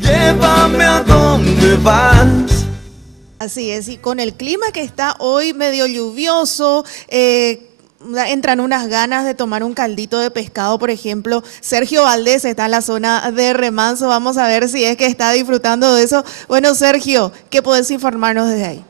Llévame a donde vas. Así es, y con el clima que está hoy medio lluvioso, entran unas ganas de tomar un caldito de pescado, por ejemplo. Sergio Valdés está en la zona de Remanso, vamos a ver si es que está disfrutando de eso. Bueno, Sergio, ¿qué podés informarnos desde ahí?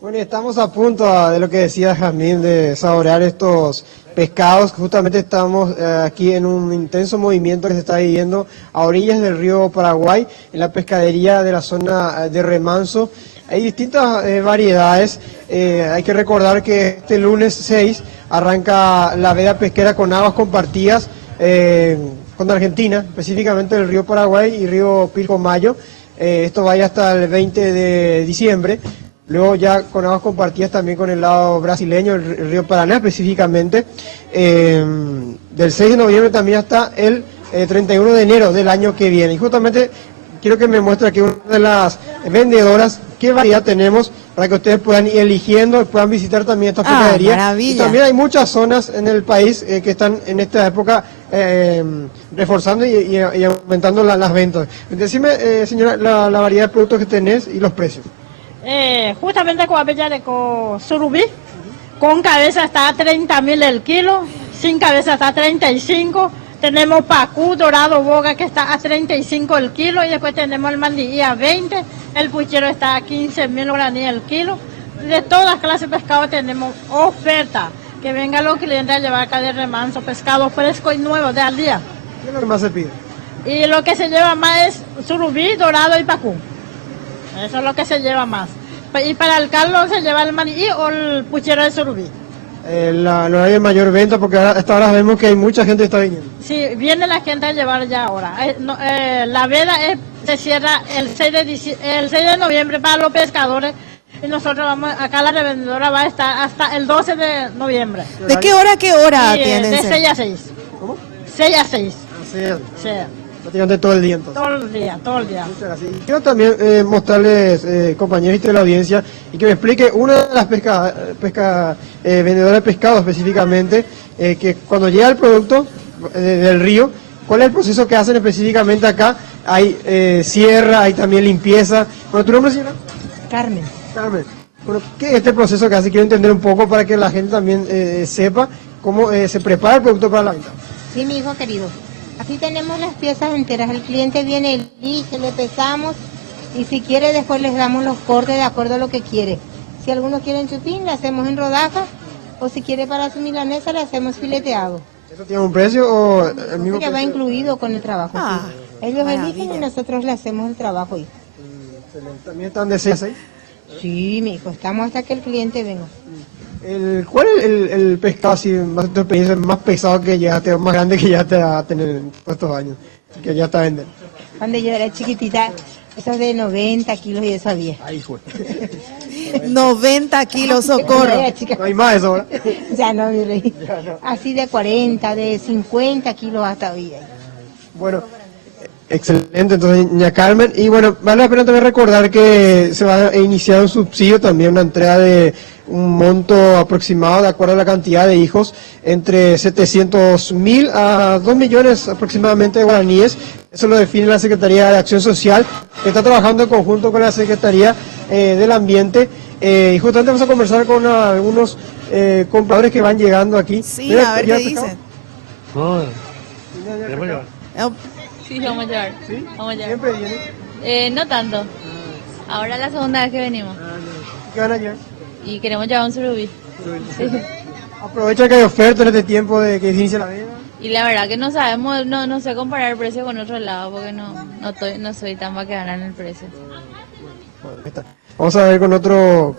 Bueno, estamos a punto de lo que decía Jazmín, de saborear estos pescados. Justamente estamos aquí en un intenso movimiento que se está viviendo a orillas del río Paraguay, en la pescadería de la zona de Remanso. Hay distintas variedades. Hay que recordar que este lunes 6 arranca la veda pesquera con aguas compartidas con Argentina, específicamente el río Paraguay y río Pilcomayo. Esto vaya hasta el 20 de diciembre. Luego ya con aguas compartidas también con el lado brasileño, el río Paraná específicamente. Del 6 de noviembre también hasta el 31 de enero del año que viene. Y justamente quiero que me muestre aquí una de las vendedoras qué variedad tenemos para que ustedes puedan ir eligiendo y puedan visitar también esta pescadería. Maravilla. Y también hay muchas zonas en el país que están en esta época reforzando y aumentando las ventas. Decime, señora, la variedad de productos que tenés y los precios. Justamente con con surubí, con cabeza está a 30.000 el kilo, sin cabeza está a 35. Tenemos pacú, dorado, boga que está a 35 el kilo y después tenemos el mandillí a 20, el puchero está a 15.000 guaraníes el kilo. De todas clases de pescado tenemos oferta. Que vengan los clientes a llevar acá de Remanso, pescado fresco y nuevo de al día. ¿Qué es lo que más se pide? Y lo que se lleva más es surubí, dorado y pacú. Eso es lo que se lleva más. Y para el caldo se lleva el maní o el puchero de surubí. El horario de mayor venta, porque hasta ahora vemos que hay mucha gente que está viniendo. Sí, viene la gente a llevar ya ahora. La veda se cierra el 6 de noviembre para los pescadores. Y nosotros vamos, acá la revendedora va a estar hasta el 12 de noviembre. ¿De qué hora a qué hora atienden? De 6 a 6. ¿Cómo? 6 a 6. Sí. Sí. Prácticamente todo el día entonces. Todo el día, todo el día. Muchas gracias. Y quiero también mostrarles, compañeros de la audiencia, y que me explique una de las vendedoras de pescado específicamente, que cuando llega el producto del río, ¿cuál es el proceso que hacen específicamente acá? Hay sierra, hay también limpieza. Bueno, ¿tu nombre, señora? Carmen. Carmen. Bueno, ¿qué es este proceso que hace? Quiero entender un poco para que la gente también sepa cómo se prepara el producto para la venta. Sí, mi hijo querido. Aquí tenemos las piezas enteras. El cliente viene, elige, le pesamos y si quiere después les damos los cortes de acuerdo a lo que quiere. Si algunos quieren chupín, le hacemos en rodajas o si quiere para su milanesa, le hacemos fileteado. ¿Eso tiene un precio o el mismo Ya va precio? incluido con el trabajo. Ah, Sí. Ellos eligen maravilla. y nosotros le hacemos el trabajo. Hijo. Excelente. ¿También están de 6 a 6? Sí, mi hijo, estamos hasta que el cliente venga. ¿Cuál es el pescado así, más tu experiencia, más pesado que llegaste, más grande que llegaste a tener en estos años? Que ya está vendiendo. Cuando yo era chiquitita, esos de 90 kilos y eso había. Ahí fue. 90 kilos, socorro. Era chica. No hay más eso ahora. Ya no, mi rey. Así de 40, de 50 kilos hasta había. Bueno, excelente, entonces, doña Carmen. Y bueno, vale la pena también recordar que se va a iniciar un subsidio, también una entrega de un monto aproximado, de acuerdo a la cantidad de hijos, entre 700.000 a 2 millones aproximadamente de guaraníes. Eso lo define la Secretaría de Acción Social, que está trabajando en conjunto con la Secretaría del Ambiente. Y justamente vamos a conversar con algunos compradores que van llegando aquí. Sí, Mira, a ver ¿ya qué has pescado? dicen. Sí, vamos a llevar. ¿Sí? Vamos a llevar. Siempre viene. No tanto. Ahora es la segunda vez que venimos. ¿Qué van a llevar? Y queremos llevar un surubí. Sí. Aprovecha que hay oferta en este tiempo de que inicia la veda. Y la verdad que no sabemos, no sé comparar el precio con otro lado porque no soy tan para que ganar el precio. Bueno, ahí está. Vamos a ver con otro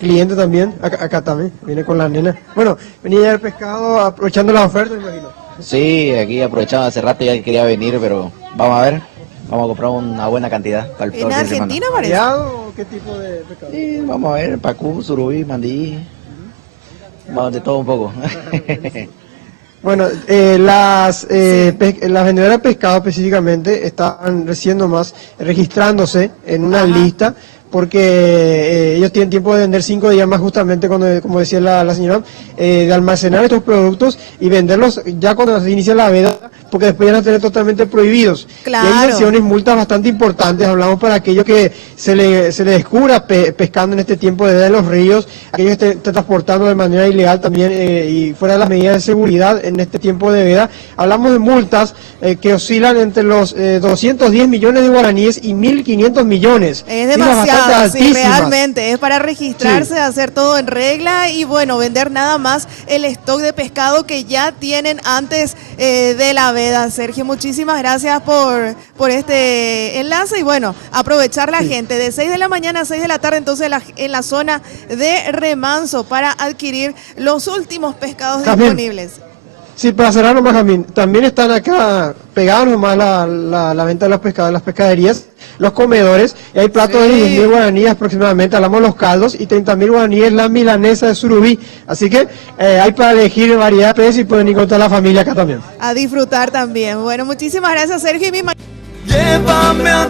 cliente también. Acá también, viene con la nena. Bueno, venía el pescado aprovechando las ofertas, me imagino. Sí, aquí aprovechaba hace rato ya que quería venir, pero vamos a ver. Vamos a comprar una buena cantidad para el ¿En próximo Argentina semana. parece? ¿Variado o qué tipo de pescado? Sí, vamos a ver, pacú, surubí, mandí. Vamos de todo un poco. Bueno, las vendedoras de pescado específicamente están recién nomás registrándose en una lista porque ellos tienen tiempo de vender 5 días más, justamente cuando, como decía la señora, de almacenar estos productos y venderlos ya cuando se inicia la veda, porque después ya van a tener totalmente prohibidos. Claro. Y hay sanciones, multas bastante importantes, hablamos para aquellos que se le descubra pescando en este tiempo de veda en los ríos, aquellos que estén transportando de manera ilegal también y fuera de las medidas de seguridad en este tiempo de veda. Hablamos de multas que oscilan entre los 210 millones de guaraníes y 1.500 millones. Es demasiado, sí, realmente, es para registrarse, sí, hacer todo en regla y bueno, vender nada más el stock de pescado que ya tienen antes de la veda. Sergio, muchísimas gracias por este enlace y bueno, aprovechar la gente de 6 de la mañana a 6 de la tarde entonces en la zona de Remanso para adquirir los últimos pescados disponibles. Sí, para cerrar nomás, Jamín, también están acá pegados nomás la venta de los pescados en las pescaderías, los comedores, y hay platos de 10.000 guaraníes aproximadamente, hablamos de los caldos, y 30.000 guaraníes la milanesa de surubí. Así que hay para elegir variedad de precios y pueden encontrar la familia acá también. A disfrutar también. Bueno, muchísimas gracias, Sergio. Y Llévame a